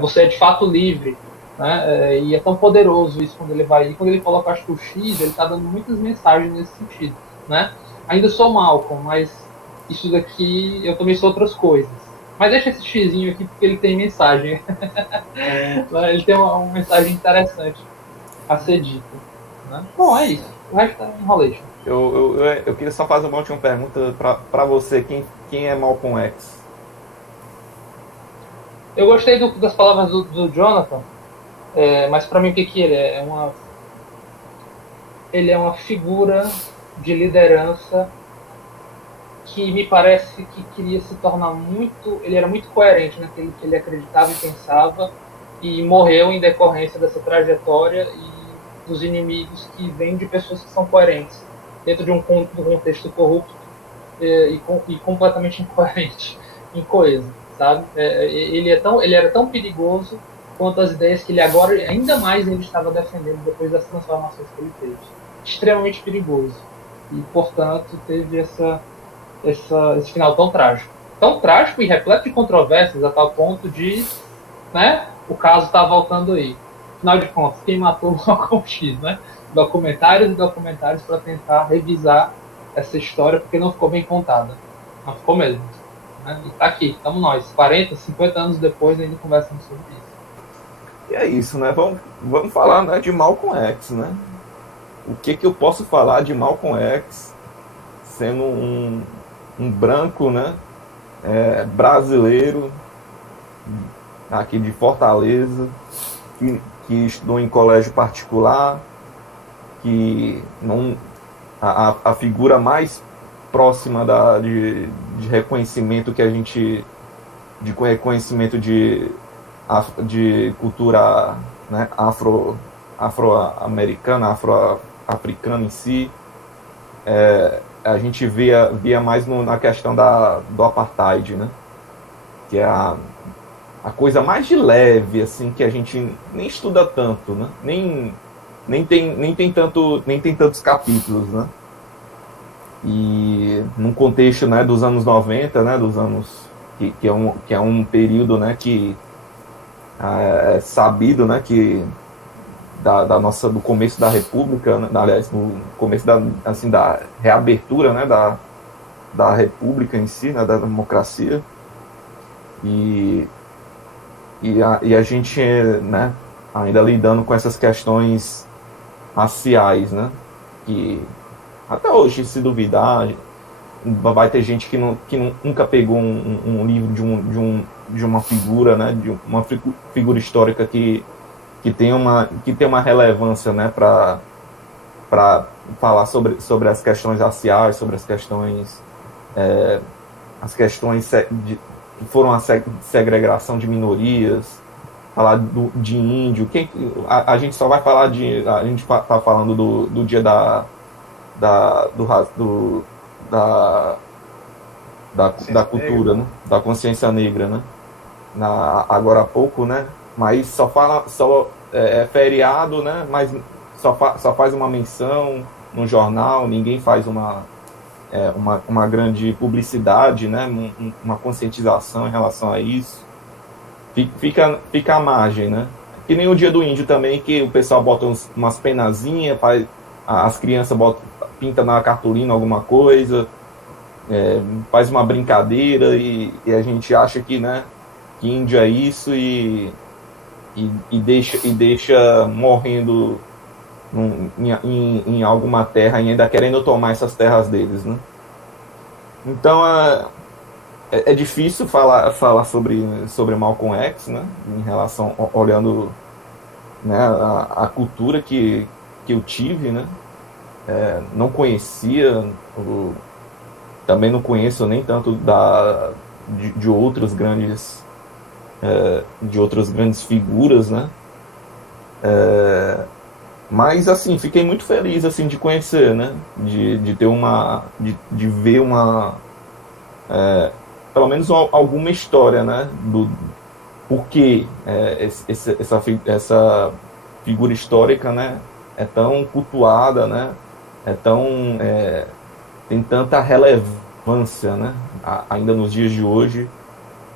Você é de fato livre, né? E é tão poderoso isso quando ele vai. E quando ele coloca, acho que o X, ele está dando muitas mensagens nesse sentido, né? Ainda sou Malcolm, mas isso daqui eu também sou outras coisas. Mas deixa esse xizinho aqui porque ele tem mensagem. Ele tem uma mensagem interessante a ser dita, né? Bom, é isso. O resto é enrolation. Eu queria só fazer uma última pergunta para você. Quem é Malcolm X? Eu gostei das palavras do Jonathan, mas para mim o que ele é? Ele é uma figura de liderança que me parece que queria se tornar muito... Ele era muito coerente naquilo que ele acreditava e pensava e morreu em decorrência dessa trajetória e dos inimigos que vêm de pessoas que são coerentes dentro de um contexto corrupto e completamente incoerente, incoeso, sabe? Ele era tão perigoso quanto as ideias que ele agora, ainda mais, ele estava defendendo depois das transformações que ele teve. Extremamente perigoso. E, portanto, teve esse final tão trágico. tão trágico e repleto de controvérsias a tal ponto de, né, o caso tá voltando aí. Afinal de contas, quem matou o Malcolm X, né? Documentários e documentários para tentar revisar essa história, porque não ficou bem contada. Não ficou mesmo. Né? E tá aqui, estamos nós, 40, 50 anos depois, ainda conversando sobre isso. E é isso, né? Vamos falar, né, de Malcolm X, né? O que eu posso falar de Malcolm X sendo um branco, né? Brasileiro, aqui de Fortaleza, que estudou em colégio particular, que não a figura mais próxima de reconhecimento que a gente, de reconhecimento de cultura, né, afro-americana, afro-africana em si, a gente via mais na questão do apartheid, né, que é a coisa mais de leve, assim, que a gente nem estuda tanto, né, nem tem tantos capítulos, né. E num contexto, né, dos anos 90, né, dos anos que é um período, né, que é sabido, né, que do começo da República, né, aliás, no começo da reabertura, né, da República em si, né, da democracia, e a gente, né, ainda lidando com essas questões raciais, né, que até hoje, se duvidar, vai ter gente que nunca pegou um livro de uma figura, né, de uma figura histórica que tem uma relevância, né, para falar sobre as questões raciais, sobre as questões que foram a segregação de minorias, falar de índio. A gente só vai falar a gente tá falando do dia da cultura, né? Da consciência negra, né? Agora há pouco, né? Mas é feriado, né? Mas só faz uma menção no jornal, ninguém faz uma grande publicidade, né? Uma conscientização em relação a isso. Fica à margem, né? Que nem o Dia do Índio também, que o pessoal bota umas penazinhas, as crianças pinta na cartolina alguma coisa, faz uma brincadeira e a gente acha que, né, que índio é isso e deixa morrendo em alguma terra e ainda querendo tomar essas terras deles, né? Então é difícil falar sobre Malcolm X, né, em relação, olhando, né, a cultura que eu tive, né? Não conhecia, também não conheço nem tanto de outras grandes figuras, né? Mas assim, fiquei muito feliz assim de conhecer, né? De ter de ver pelo menos alguma história, né? Do porquê essa figura histórica, né, é tão cultuada, né? Tem tanta relevância, né, ainda nos dias de hoje,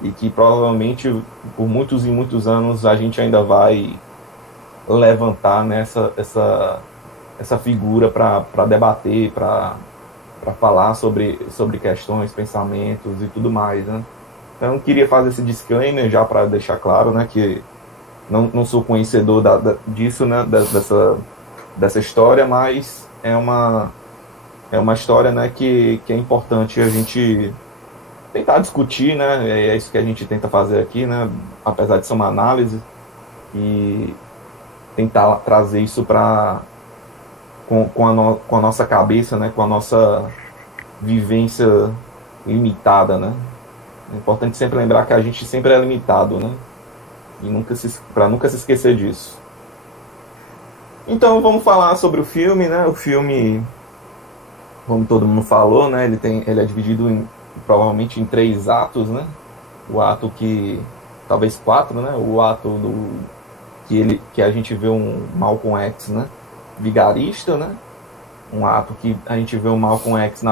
e que provavelmente por muitos e muitos anos a gente ainda vai levantar, né, essa figura para debater, para falar sobre questões, pensamentos e tudo mais, né? Então eu queria fazer esse disclaimer já para deixar claro, né, que não sou conhecedor disso, né, dessa história, mas é uma história, né, que é importante a gente tentar discutir, né? É isso que a gente tenta fazer aqui, né? Apesar de ser uma análise, e tentar trazer isso com a nossa cabeça, né? Com a nossa vivência limitada, né? É importante sempre lembrar que a gente sempre é limitado, né? E para nunca se esquecer disso. Então vamos falar sobre o filme, né? O filme, como todo mundo falou, né? Ele é dividido provavelmente em 3 atos, né? O ato talvez 4, né? O ato que a gente vê um Malcolm X, né, vigarista, né? Um ato que a gente vê o Malcolm X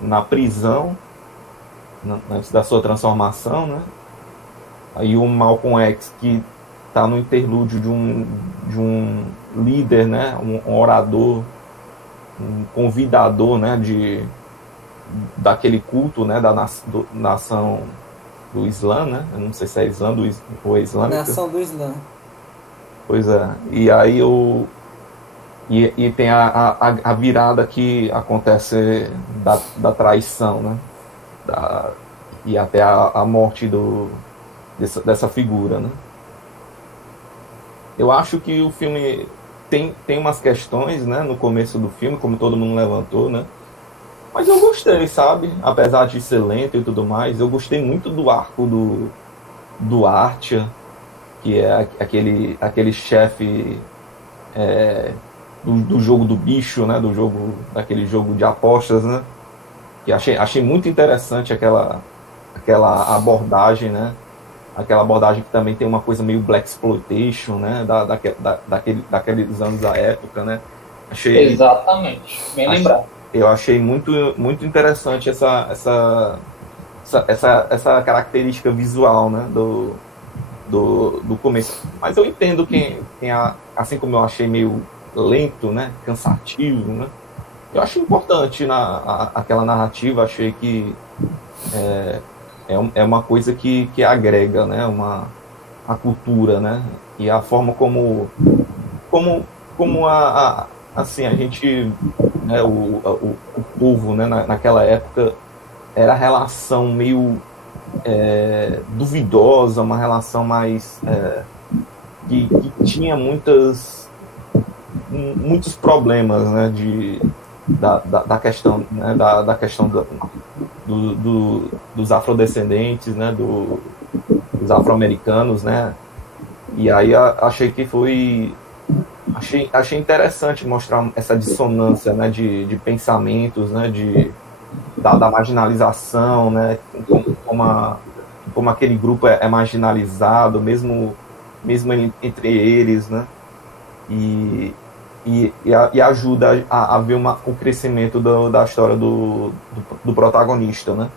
na prisão, antes da sua transformação, né? Aí o Malcolm X, que está no interlúdio de um líder, né? Um orador, um convidador, né? Daquele culto, né? Da nação do Islã, né? Eu não sei se é Islã ou é islâmica. Nação do Islã. Pois é. E aí e tem a virada que acontece da traição, né? E até a morte dessa figura, né? Eu acho que o filme tem umas questões, né? No começo do filme, como todo mundo levantou, né? Mas eu gostei, sabe? Apesar de ser lento e tudo mais, eu gostei muito do arco do Archer, que é aquele chefe do jogo do bicho, né? Daquele jogo de apostas, né? Que achei muito interessante aquela abordagem, né? Aquela abordagem que também tem uma coisa meio black exploitation, né? Daqueles anos da época, né? Exatamente, bem lembrado. Eu achei muito, muito interessante essa característica visual, né? Do começo. Mas eu entendo quem assim como eu achei meio lento, né? Cansativo, né? Eu acho importante aquela narrativa, achei que é uma coisa que agrega, né? A cultura, né? E a forma como assim, a gente, né, o povo, né, naquela época era a relação meio duvidosa, uma relação mais que tinha muitos problemas, né, da questão, né, da questão dos afrodescendentes, né, dos afro-americanos, né, e aí achei que achei interessante mostrar essa dissonância, né, de pensamentos, né, da marginalização, né, como aquele grupo é marginalizado, mesmo entre eles, né, e ajuda a ver o crescimento da história do protagonista, né.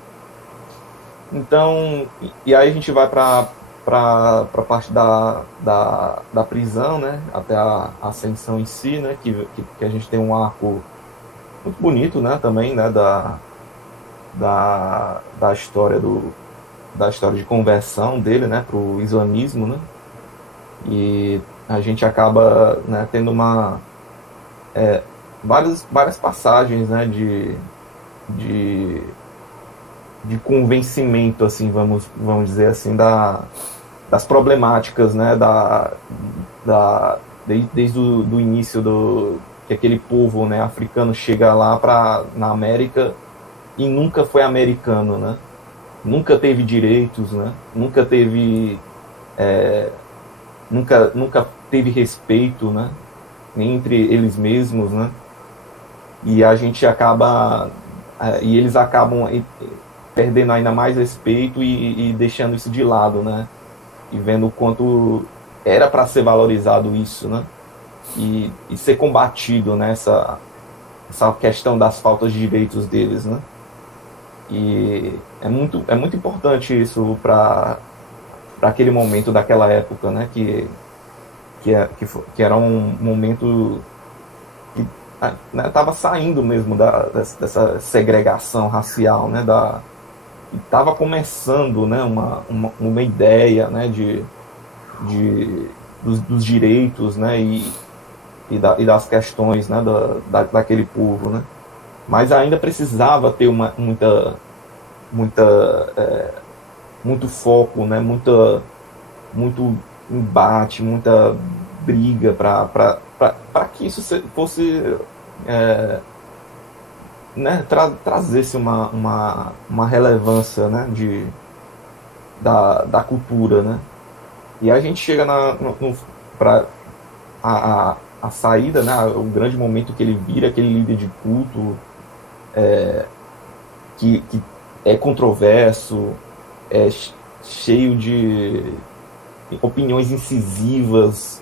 Então, e aí a gente vai para a parte da prisão, né, até a ascensão em si, né, que a gente tem um arco muito bonito, né, também, né, da história de conversão dele, né, para o islamismo, né, e a gente acaba, né, tendo várias passagens, né, de convencimento, assim, vamos dizer assim, das problemáticas, né, desde o início que aquele povo, né, africano chega lá na América e nunca foi americano, né, nunca teve direitos, né, nunca teve respeito, né, nem entre eles mesmos, né, e a gente acaba e eles acabam perdendo ainda mais respeito e deixando isso de lado, né, e vendo o quanto era para ser valorizado isso, né, e ser combatido, né, essa questão das faltas de direitos deles, né, e é muito importante isso para aquele momento daquela época, né, que era um momento que estava saindo mesmo dessa segregação racial, né, estava começando, né, uma ideia, né, dos direitos, né, e das questões, né, daquele povo, né, mas ainda precisava ter muito foco, né, muito embate, muita briga para que isso fosse né, trazesse uma relevância, né, da cultura, né, e a gente chega para a saída, né, o grande momento que ele vira aquele líder de culto que é controverso, é cheio de opiniões incisivas,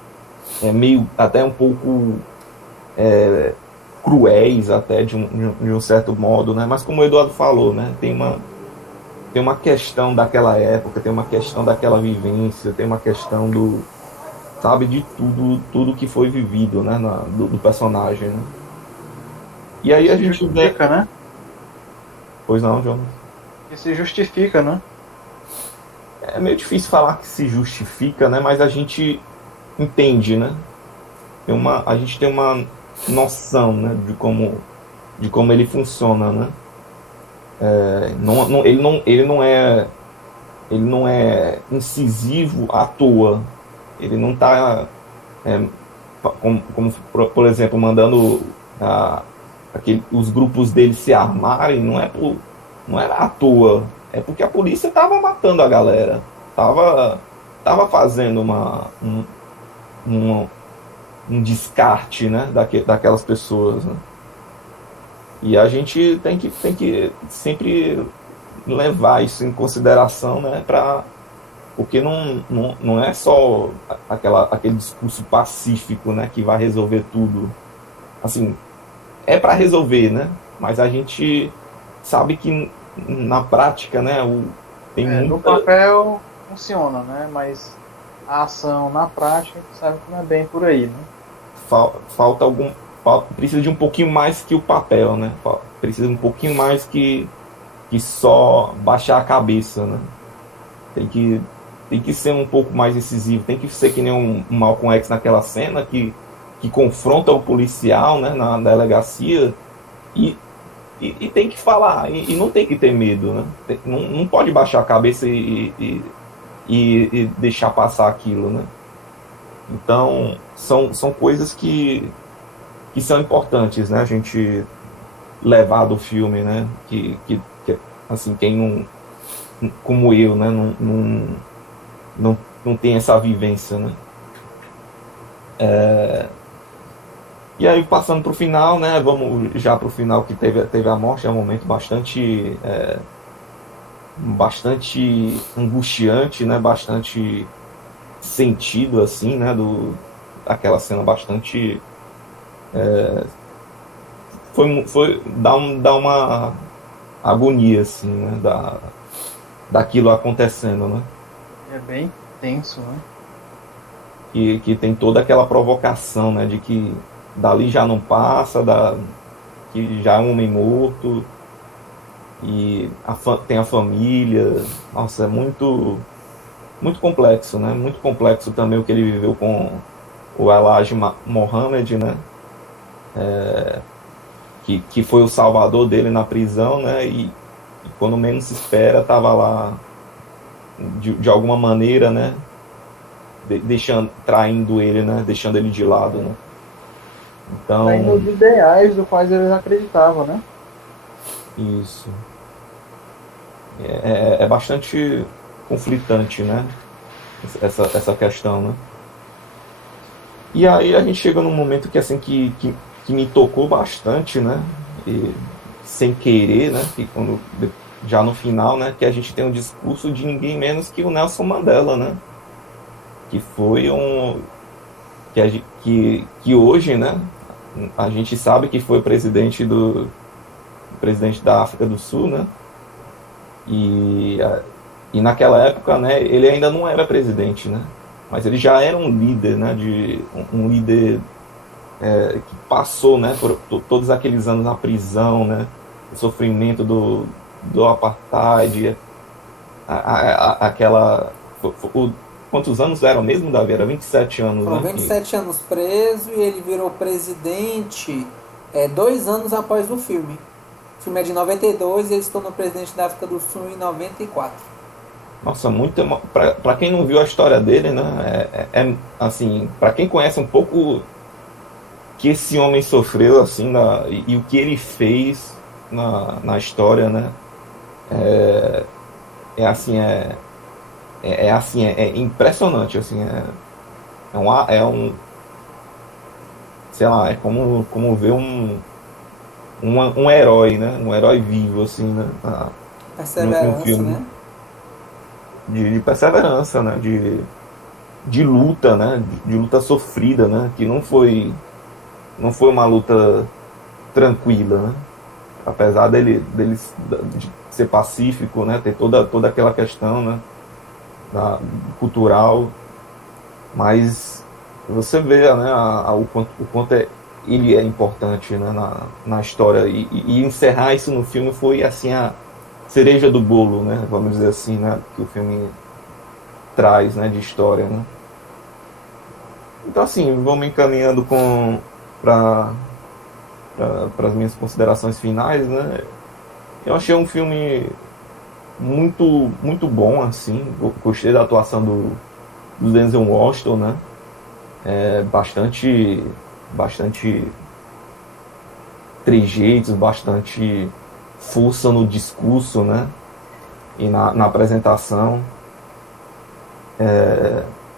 meio até um pouco cruéis até de um certo modo, né? Mas como o Eduardo falou, né? tem uma questão daquela época, tem uma questão daquela vivência, tem uma questão do, sabe, de tudo que foi vivido, né, do personagem, né? E aí a Se gente vê... justifica, né? Pois não, Jonas? Que se justifica, né? É meio difícil falar que se justifica, né, mas a gente entende, né? A gente tem uma noção, né, de como ele funciona, né? Ele não é incisivo à toa. Ele não está, como por exemplo, mandando os grupos dele se armarem. Não era à toa. É porque a polícia estava matando a galera, tava fazendo um descarte, né, daquelas pessoas, né? E a gente tem que sempre levar isso em consideração, né, porque não é só aquele discurso pacífico, né, que vai resolver tudo. Assim, é para resolver, né, mas a gente sabe que na prática, né, tem No muita... papel funciona, né? Mas a ação na prática, sabe que não é bem por aí, né? Precisa de um pouquinho mais que o papel, né? Precisa um pouquinho mais que só baixar a cabeça, né? Tem que ser um pouco mais incisivo, tem que ser que nem um Malcolm X naquela cena que confronta o policial, né, na delegacia e tem que falar, e não tem que ter medo, né? Não pode baixar a cabeça e deixar passar aquilo, né? Então, são coisas que são importantes, né? A gente levar do filme, né? Que assim, quem não, como eu, né? Não tem essa vivência, né? E aí, passando para o final, né? Vamos já para o final, que teve a morte. É um momento bastante angustiante, né? Bastante sentido, assim, né? Aquela cena bastante... dá uma agonia, assim, né? Daquilo acontecendo, né? É bem tenso, né? Que tem toda aquela provocação, né? De que dali já não passa, que já é um homem morto, e tem a família. Nossa, é muito, muito complexo, né? Muito complexo também o que ele viveu com o Elijah Muhammad, né? Que foi o salvador dele na prisão, né? E quando menos se espera, estava lá de alguma maneira, né? Traindo ele, né? Deixando ele de lado, né? Então, Traindo os ideais do quais eles acreditavam, né? Isso. É bastante conflitante, né? Essa questão, né? E aí a gente chega num momento que, assim, que me tocou bastante, né? E, sem querer, né? Que já no final, né? Que a gente tem um discurso de ninguém menos que o Nelson Mandela, né? Que foi que hoje, né? A gente sabe que foi presidente da África do Sul, né? E naquela época, né? Ele ainda não era presidente, né? Mas ele já era um líder, né? Um líder que passou, né? Por todos aqueles anos na prisão, né? O sofrimento do apartheid, quantos anos eram mesmo, Davi? Era 27 anos, Foram né? 27 anos preso e ele virou presidente 2 anos após o filme. O filme é de 92 e ele se tornou presidente da África do Sul em 94. Nossa, muito... Para quem não viu a história dele, né? Assim, para quem conhece um pouco que esse homem sofreu, assim, e o que ele fez na história, né? É impressionante, assim, sei lá, é como ver um herói, né? Um herói vivo, assim, né? Perseverança, no filme, né? De perseverança, né? De luta, né? De luta sofrida, né? Que não foi uma luta tranquila, né? Apesar dele ser pacífico, né? Ter toda aquela questão, né? Cultural, mas você vê, né? O quanto ele é importante, né? Na história, e encerrar isso no filme foi assim a cereja do bolo, né? Vamos dizer assim, né? Que o filme traz, né? De história, né? Então, assim, vamos encaminhando para as minhas considerações finais, né? Eu achei um filme muito, muito bom, assim. Gostei da atuação do Denzel Washington, né? Bastante trejeitos, bastante força no discurso, né? E na apresentação.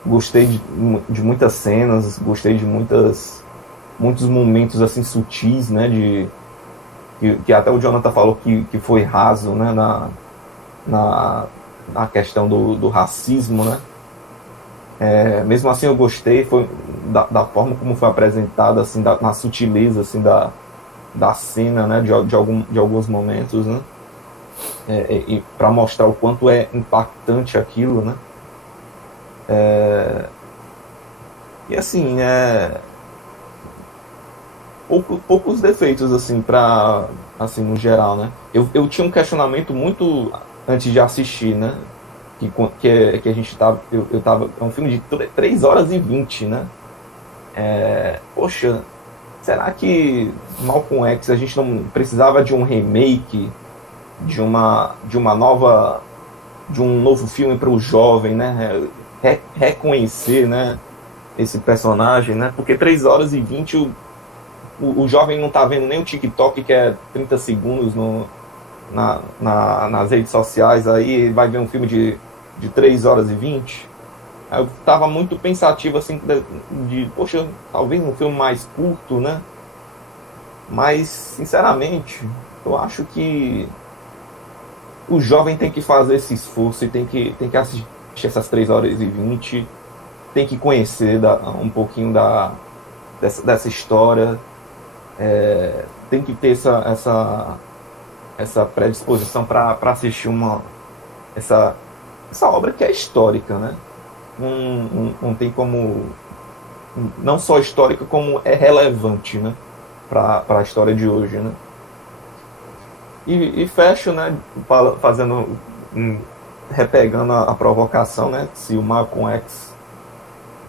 Gostei de muitas cenas, gostei de muitos momentos assim sutis, né? Que até o Jonathan falou que foi raso, né? Na questão do racismo, né? Mesmo assim eu gostei foi da forma como foi apresentado, assim, na sutileza, assim, da cena, né? De alguns momentos, né? E para mostrar o quanto é impactante aquilo, né? E assim, poucos defeitos, assim, assim, no geral, né? Eu tinha um questionamento muito antes de assistir, né? Que a gente tava. É um filme de 3 horas e 20, né? Poxa, será que Malcolm X a gente não precisava de um remake, de um novo filme para o jovem, né? Reconhecer, né? Esse personagem, né? Porque 3 horas e 20 o jovem não tá vendo nem o TikTok, que é 30 segundos nas redes sociais, aí vai ver um filme de 3 horas e 20. Eu tava muito pensativo, assim, poxa, talvez um filme mais curto, né? Mas, sinceramente, eu acho que o jovem tem que fazer esse esforço e tem que assistir essas 3 horas e 20, tem que conhecer um pouquinho dessa história, tem que ter essa predisposição para assistir essa obra que é histórica, né? Não tem como, não só histórica, como é relevante, né? Para a história de hoje, né? E fecho, né? Repegando a provocação, né? Se o Malcolm X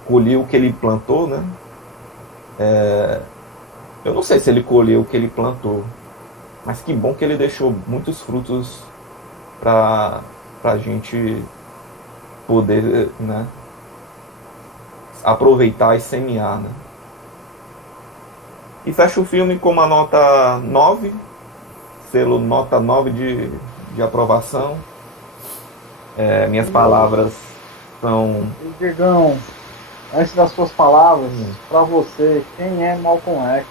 colheu o que ele plantou, né? Eu não sei se ele colheu o que ele plantou, mas que bom que ele deixou muitos frutos para a gente poder, né, aproveitar e semear, né? E fecha o filme com uma nota 9, selo nota 9 de aprovação. Minhas palavras são... Diegão, antes das suas palavras, para você, quem é Malcolm X?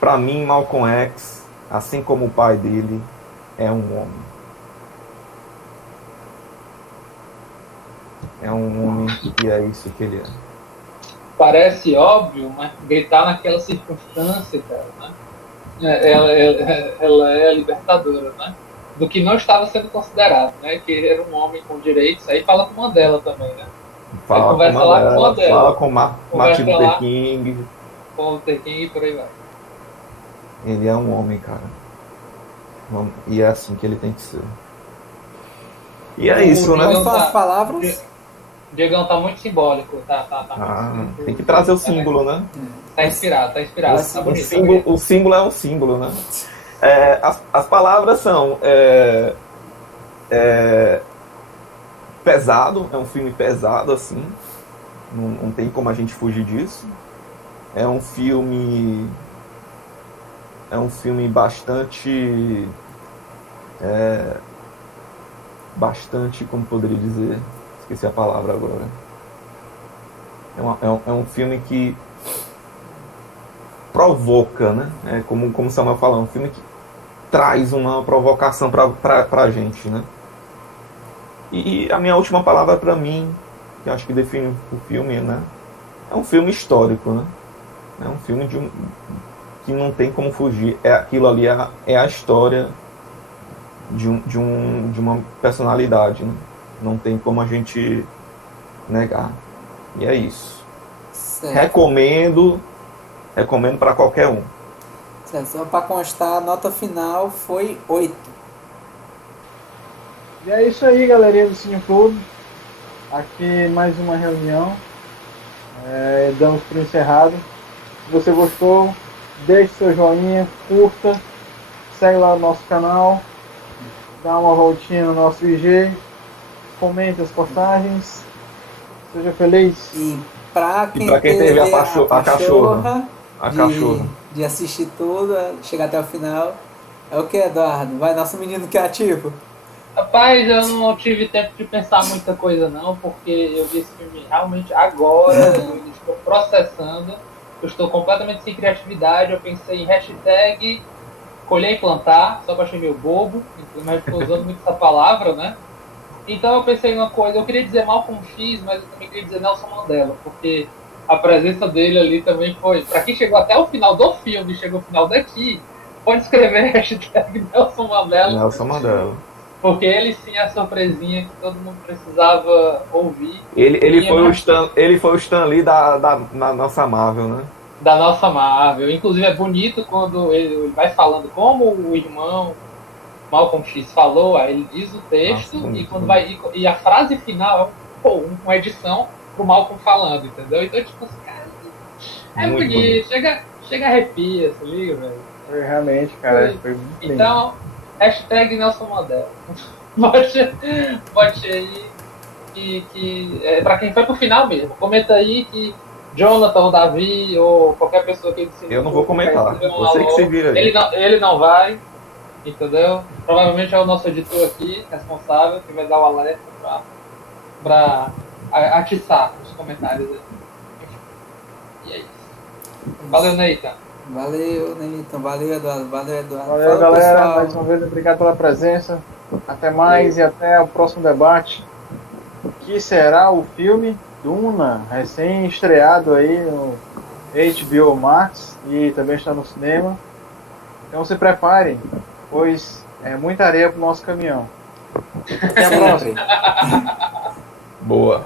Para mim, Malcolm X, assim como o pai dele, é um homem. É um homem e é isso que ele é. Parece óbvio, mas gritar naquela circunstância, cara, né? Ela é a libertadora, né? Do que não estava sendo considerado, né? Que ele era um homem com direitos. Aí fala com Mandela também, né? Fala conversa lá com Mandela. Fala com Martin Luther King. Com Luther King e por aí vai. Ele é um homem, cara. E é assim que ele tem que ser. E é isso, né? Quais são as palavras? Diegão tá muito simbólico. Tem que trazer o símbolo, né? Tá inspirado. Tá bonito. O símbolo é um símbolo, né? As palavras são pesado, é um filme pesado, assim. Não tem como a gente fugir disso. É um filme bastante, como poderia dizer, esqueci a palavra agora. É um filme que provoca, né? Como Samuel falou, é um filme que traz uma provocação pra gente, né? E a minha última palavra para mim, que eu acho que define o filme, né? É um filme histórico, né? É um filme que não tem como fugir. Aquilo ali é a história de uma personalidade, né? Não tem como a gente negar. E é isso. Certo. Recomendo para qualquer um. Certo. Só para constar, a nota final foi 8. E é isso aí, galerinha do Cine Clube. Aqui mais uma reunião. Damos por encerrado. Se você gostou, deixe seu joinha, curta, segue lá o nosso canal, dá uma voltinha no nosso IG, comente as postagens, seja feliz. E para quem, teve a cachorra, cachorra. de assistir tudo, chegar até o final, é o que, Eduardo? Vai, nosso menino criativo. Rapaz, eu não tive tempo de pensar muita coisa não, porque eu vi esse filme realmente agora, eu estou processando, eu estou completamente sem criatividade, eu pensei em hashtag colher e plantar, só que eu achei meio bobo, mas estou usando muito essa palavra, né? Então eu pensei em uma coisa, eu queria dizer Malcolm X, mas eu também queria dizer Nelson Mandela, porque a presença dele ali também foi, para quem chegou até o final do filme, chegou ao final daqui, pode escrever hashtag Nelson Mandela. Nelson Mandela. Porque ele sim é a surpresinha que todo mundo precisava ouvir. Ele foi o Stan Lee da nossa Marvel, né? Da nossa Marvel. Inclusive é bonito quando ele vai falando como o irmão Malcolm X falou, aí ele diz o texto. Nossa, e quando vai e a frase final é uma edição pro Malcolm falando, entendeu? Então, tipo, assim, cara, é muito bonito. Chega a arrepia, se liga, velho. Foi realmente, cara, foi muito lindo. Então, hashtag Nelson Mandela. Bote aí que pra quem foi pro final mesmo. Comenta aí que Jonathan ou Davi ou qualquer pessoa que decida. Eu não vou comentar. Você que se vira aí. Ele não vai, entendeu? Provavelmente é o nosso editor aqui, responsável, que vai dar o alerta pra atiçar os comentários aí. E é isso. Valeu, Neita. Valeu, Nelton. Valeu, Eduardo. Valeu, Eduardo. Valeu, Fala, galera. pessoal. Mais uma vez, obrigado pela presença. Até mais e até o próximo debate. Que será o filme Duna, recém-estreado aí no HBO Max e também está no cinema. Então se preparem, pois é muita areia pro nosso caminhão. Até a próxima. Boa.